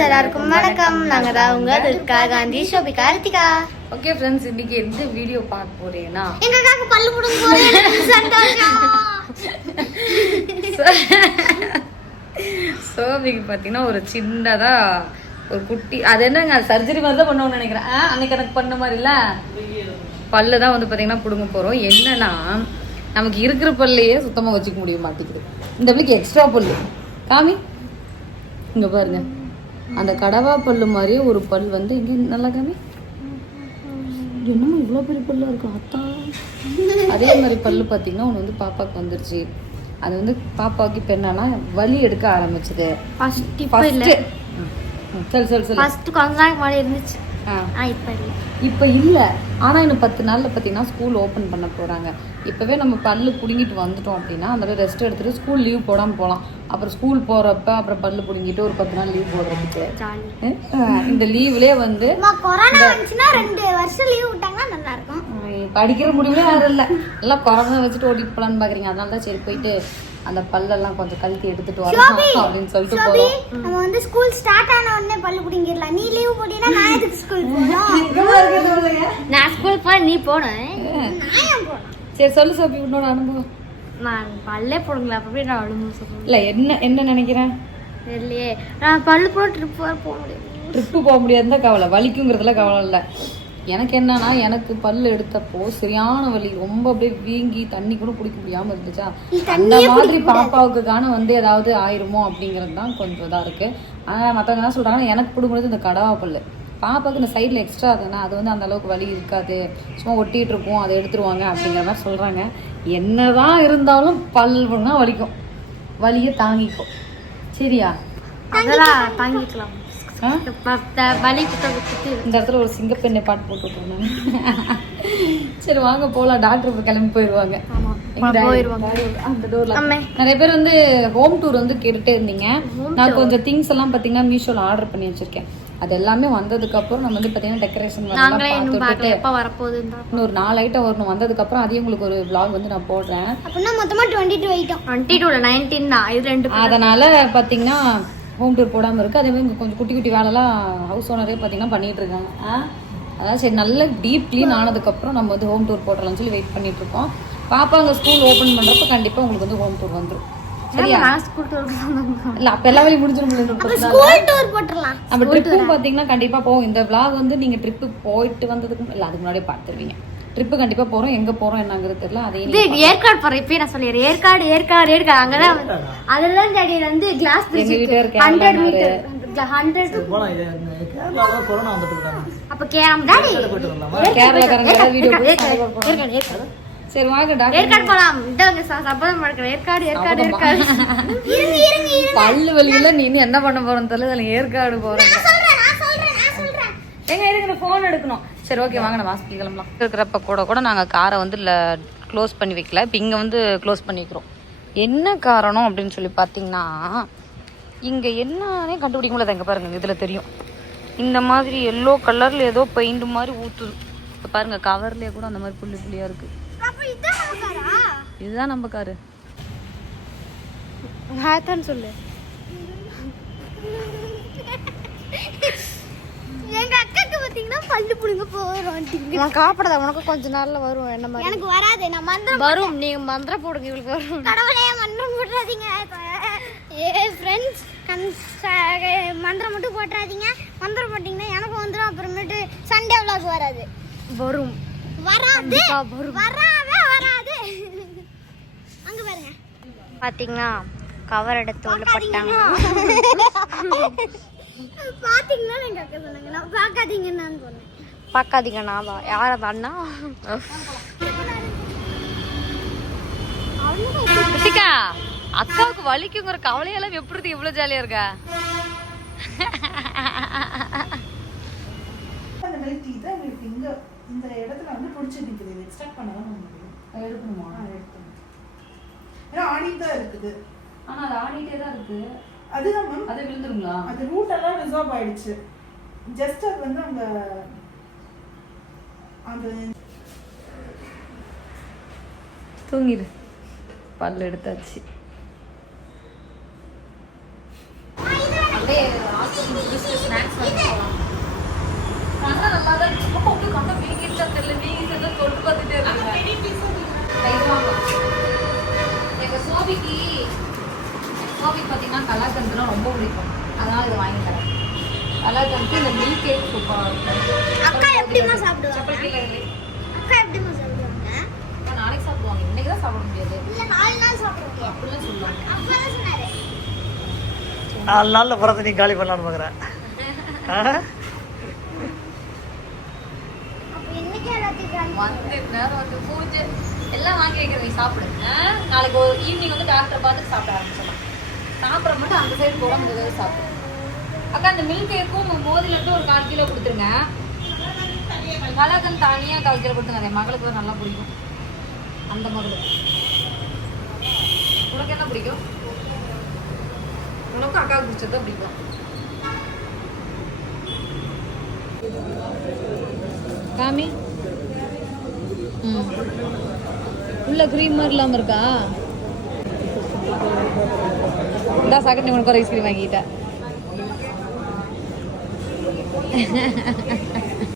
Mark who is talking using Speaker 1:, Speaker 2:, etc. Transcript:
Speaker 1: Friends எல்லாருக்கும் வணக்கம். நாங்க தான் உங்க துர்கா காந்தி ஷோபிகா ரித்திகா
Speaker 2: ஓகே ஃப்ரெண்ட்ஸ் இன்னைக்கு எந்த வீடியோ பார்க்க போறேன்னா?
Speaker 1: எங்க காக்கு பல்லு புடுங்க போறேன் சந்தோஷம்.
Speaker 2: சோபிக்கு பார்த்தீங்கன்னா ஒரு சின்னதா ஒரு குட்டி அது என்னங்க சர்ஜரி மாதிரி தான் பண்ணுவோம்னு நினைக்கிறேன் அன்னைக்கு எனக்கு பண்ண மாதிரி இல்ல? பல்லு தான் வந்து பார்த்தீங்கன்னா பிடுங்க போறோம். என்னன்னா நமக்கு இருக்கிற பல்லையே சுத்தமா வச்சுக்க முடிய மாட்டேங்குது. இந்த பிள்ளைக்கு எக்ஸ்ட்ரா பல்லு. காமி இங்க பாருங்க. அந்த கடவா பல்லு மாதிரியே ஒரு பல் வந்து இங்க நல்லா காமி. என்னமோ இவ்வளோ பெரிய பல்லு இருக்கு? அத்தா. அதே மாதிரி பல்லு பார்த்தீங்கன்னா ஒன்று வந்து பாப்பாவுக்கு வந்துருச்சு. அது வந்து பாப்பாவுக்கு இப்போ என்னன்னா வலி எடுக்க ஆரம்பிச்சது.
Speaker 1: ஃபர்ஸ்ட்
Speaker 2: சொல் சொல் சொல்
Speaker 1: ஃபர்ஸ்ட் கொஞ்ச நாளைக்கு முன்னாடி இருந்துச்சு. இப்ப இல்ல.
Speaker 2: இப்போ இல்லை. ஆனால் இன்னும் பத்து நாளில் பார்த்தீங்கன்னா ஸ்கூல் ஓப்பன் பண்ண போகிறாங்க இப்போவே நம்ம பல்லு பிடுங்கிட்டு வந்துட்டோம் அப்படின்னா அந்த ரெஸ்ட் எடுத்துட்டு ஸ்கூல் லீவ் போடாமல் போகலாம் அப்புறம் ஸ்கூல் போகிறப்ப அப்புறம் பல்லு பிடுங்கிட்டு ஒரு பத்து நாள் லீவ் போடுறதுக்கு. இந்த லீவ்லேயே வந்து
Speaker 1: ரெண்டு வருஷம் லீவ் விட்டாங்கன்னா நல்லா இருக்கும்
Speaker 2: படிக்கிற முடியவே யாரும் இல்லை. எல்லாம் கொரோனா வச்சுட்டு ஓட்டிட்டு போகலான்னு பார்க்குறீங்க அதனால தான் சரி போயிட்டு அந்த பல்லெல்லாம் கொஞ்சம் கழுத்தி எடுத்துட்டு வரலாம் அப்படின்னு சொல்லிட்டு போகிறோம்
Speaker 1: நம்ம வந்து ஸ்கூல் ஸ்டார்ட் ஆன உடனே பல்லு புடிங்கிடலாம் நீ லீவ் போட்டீங்கன்னா நான் எதுக்கு ஸ்கூல் போகணும்? நான் ஸ்கூல் போய் நீ போனேன் நான் ஏன் போனேன்
Speaker 2: சரி சொல்லு சோபி உன்னோட அனுபவம்.
Speaker 1: நான் பல்லே போடுங்களா அப்படி நான் அழுமு சொல்லுவேன்
Speaker 2: இல்லை என்ன என்ன நினைக்கிறேன்?
Speaker 1: இல்லையே நான் பல்லு போட ட்ரிப் வர போக முடியும்
Speaker 2: ட்ரிப்பு போக முடியாதுன்னு தான் கவலை. வலிக்குங்கிறதுல கவலை இல்லை. எனக்கு என்னன்னா எனக்கு பல்லு எடுத்தப்போ சரியான வலி. ரொம்ப அப்படியே வீங்கி தண்ணி கூட குடிக்க முடியாம இருந்துச்சா? அந்த மாதிரி பாப்பாவுக்கு காண வந்து ஏதாவது ஆயிருமோ அப்படிங்கிறது தான் கொஞ்சம் இதாக இருக்கு. ஆனால் மற்றவங்க என்ன சொல்றாங்கன்னா எனக்கு பிடுங்குறது இந்த கடவா பல்லு. பாப்பாவுக்கு இந்த சைடில் எக்ஸ்ட்ரா தானே அது வந்து அந்த அளவுக்கு வலி இருக்காது. சும்மா ஒட்டிட்டு இருக்கும் அதை எடுத்துருவாங்க அப்படிங்கிற மாதிரி சொல்றாங்க. என்னதான் இருந்தாலும் பல் பண்ணா வலிக்கும். வலியை தாங்கிக்கும். சரியா?
Speaker 1: அதெல்லாம் தாங்கிக்கலாம்.
Speaker 2: இந்த இடத்துல ஒரு சிங்கப்பெண்ணை பாட்டு போட்டு விட்டுருந்தாங்க. சரி வாங்க போலாம். டாக்டர் இப்ப கிளம்பி போயிடுவாங்க. அந்த டோர்ல. நிறைய பேர் வந்து ஹோம் டூர் வந்து கேட்டுட்டே இருந்தீங்க. நான் கொஞ்சம் திங்ஸ் எல்லாம் பாத்தீங்கன்னா மீஷோல ஆர்டர் பண்ணி வச்சிருக்கேன். அது எல்லாமே வந்ததுக்கு அப்புறம் நம்ம வந்து பாத்தீங்கன்னா டெக்கரேஷன் இன்னொரு நாலு ஐட்டம் வரணும். வந்ததுக்கு அப்புறம் அதையும் உங்களுக்கு ஒரு vlog வந்து நான் போடுறேன்.
Speaker 1: அப்படின்னா மொத்தமா டுவெண்ட்டி டூ ஐட்டம் டுவெண்ட்டி டூல நைன்டீன் தான் இது ரெண்டு
Speaker 2: அதனால பாத்தீங்கன்னா ஹோம் டூர் போடாம இருக்கு. அதே மாதிரி இங்க கொஞ்சம் குட்டி குட்டி வேலைலாம் ஹவுஸ் ஓனரே பாத்தீங்கன்னா பண்ணிட்டு இருக்காங்க? அதான் சரி நல்ல டீப் க்ளீன் ஆனதுக்கு அப்புறம் நம்ம வந்து ஹோம் டூர் போடலாம்னு சொல்லி வெயிட் பண்ணிட்டு இருக்கோம். பாப்பா அங்க ஸ்கூல் ஓபன் பண்றப்ப கண்டிப்பா உங்களுக்கு வந்து ஹோம் டூர் வந்துரும். சரியா? இல்ல அப்ப எல்லா வேலையும் முடிஞ்சிடும் நம்ம ட்ரிப்பும் பாத்தீங்கன்னா கண்டிப்பா போவோம். இந்த vlog வந்து நீங்க ட்ரிப்பு போயிட்டு வந்ததுக்கு இல்ல அதுக்கு முன்னாடியே பார்த்துருவீங்க ட்ரிப்பு கண்டிப்பா போறோம். எங்க போறோம் என்னங்கிறது தெரியல. அதையும்
Speaker 1: இது ஏற்காடு போறேன் இப்பயே நான் சொல்லிடுறேன். ஏற்காடு ஏற்காடு ஏற்காடு. அங்கதான் அதெல்லாம் தேடி வந்து கிளாஸ்
Speaker 2: வீட்டுல இருக்க.
Speaker 1: ஹண்ட்ரட் மீட்டர் ஹண்ட்ரட் அப்ப கேரம் டாடி
Speaker 2: கேரளாக்காரங்க வீடியோ
Speaker 1: ஏற்காடு ஏற்காடு ஏற்காடு.
Speaker 2: சரி வாங்க டாக்டர்
Speaker 1: ஏற்காடு போலாம். இதாங்க சபதம் இருக்கிறேன் ஏற்காடு ஏற்காடு ஏற்காடு. இருங்க இருங்க இருங்க.
Speaker 2: பல்லு வலியில நீ என்ன பண்ண போறோம்னு தெரியல. ஏற்காடு போறேன்
Speaker 1: நான் சொல்றேன் நான் சொல்றேன் நான் சொல்றேன்.
Speaker 2: எங்க எடுக்கிற ஃபோன் எடுக்கணும். சரி ஓகே வாங்க நம்ம ஹாஸ்பிட்டல் கிளம்பலாம். இருக்கிறப்ப கூட கூட நாங்கள் காரை வந்து க்ளோஸ் பண்ணி வைக்கல. இப்போ இங்கே வந்து க்ளோஸ் பண்ணி வைக்கிறோம் என்ன காரணம் அப்படின்னு சொல்லி பார்த்தீங்கன்னா இங்கே என்னன்னே கண்டுபிடிக்க முடியல எங்கே பாருங்க இதில் தெரியும். இந்த மாதிரி எல்லோ கலரில் ஏதோ பெயிண்ட் மாதிரி ஊற்றுது இப்போ பாருங்க கவர்லேயே கூட அந்த மாதிரி புள்ளி புள்ளியாக இருக்குது இதுதான் நம்ம காரு
Speaker 1: சொல்லு எங்க அக்காக்கு பல்லு புடுங்க போறோம் உனக்கு காப்படாத உனக்கு கொஞ்ச நாள்ல வரும் என்ன மாதிரி. எனக்கு வராது நான் மந்திரம் வரும் நீங்க மந்திரம் போடுங்க இவளுக்கு வரும். கடவுளே மந்திரம் போட்டுறாதீங்க. ஏ ஃப்ரெண்ட்ஸ் மந்திரம் மட்டும் போட்டுறாதீங்க. மந்திரம் போட்டீங்கன்னா எனக்கு வந்துடும் அப்புறமேட்டு சண்டே vlog வராது. வரும். வராது. வராவே வராது அங்க பாருங்க. பாத்தீங்கன்னா கவர் எடுத்து உள்ள போட்டாங்க. அக்கா சொன்னாங்க. நான் சொன்னேன். பார்க்காதீங்க நான் யார அண்ணா
Speaker 2: ரித்திகா அக்காவுக்கு வலிக்குங்கிற கவலையெல்லாம் எப்படி இவ்வளோ ஜாலியாக இருக்கா?
Speaker 3: அந்த நெல்டி தான் எங்களுக்கு இங்க இந்த இடத்துல வந்து பிடிச்சி நிற்குது இது எக்ஸ்ட்ராக்ட் பண்ண தான் முடியும்
Speaker 2: எடுக்கணுமா?
Speaker 3: ஆ, எடுத்துங்க. ஏன்னா ஆடி தான் இருக்குது.
Speaker 2: ஆனால் அது ஆடிட்டே தான் இருக்கு.
Speaker 3: அதுதான் மேம்
Speaker 2: அது விழுந்துருங்களா?
Speaker 3: அது ரூட் எல்லாம் ரிசர்வ் ஆயிடுச்சு. ஜஸ்ட் அது வந்து அந்த அந்த
Speaker 2: தூங்கிடு பல்லு எடுத்தாச்சு. நல்லா நல்லா தான் கண்ணை வீங்கிருச்சா தெரியல, வீங்கிருச்சா தொட்டு பார்த்துட்டே இருக்காங்க. இது வாங்க. எங்க சோபிக்கு சோபிக்கு கலாக்கந்துனா ரொம்ப பிடிக்கும். அதனால இதை வாங்கி தரேன். கலாக்கந்து இந்த மில்க் கேக் சூப்பராக இருக்கும்.
Speaker 1: அக்கா சாப்பிடுவாங்க? எப்படிமா சாப்பிடுவாங்க?
Speaker 2: நாளைக்கு சாப்பிடுவாங்க. இன்னைக்கு தான் சாப்பிட முடியாது.
Speaker 1: இல்ல நாலு நாள் சாப்பிடுவாங்க.
Speaker 2: அப்படிலாம் சொல்லுவாங்க.
Speaker 1: சொன்னாரு.
Speaker 4: நாலு நாளில் பிறந்து நீ காலி பண்ணலான்னு பார்க்குறேன்
Speaker 2: எல்லாம் வாங்கி வைக்கிற நீ சாப்பிடு. ஆ? நாளைக்கு ஒரு ஈவினிங் வந்து டாக்டரை பார்த்து சாப்பிட ஆரம்பிச்சிடலாம். சாப்பிட மட்டும் அந்த சைடு போட முடியாது சாப்பிடும் அக்கா அந்த மில்க் கேக்கும் மோதில இருந்து ஒரு கால் கிலோ கொடுத்துருங்க. கலாக்கன் தனியா கால் கிலோ கொடுத்துருங்க. என் மகளுக்கு நல்லா பிடிக்கும். அந்த மகளுக்கு உனக்கு என்ன பிடிக்கும்? உனக்கும் அக்காவுக்கு பிடிச்சது தான் பிடிக்கும். காமி? ம். உள்ள க்ரீம் மாதிரி இல்லாமல் இருக்கா? இந்தா சாக்கெட் உனக்கு ஒரு ஐஸ்கிரீம் வாங்கிட்டேன்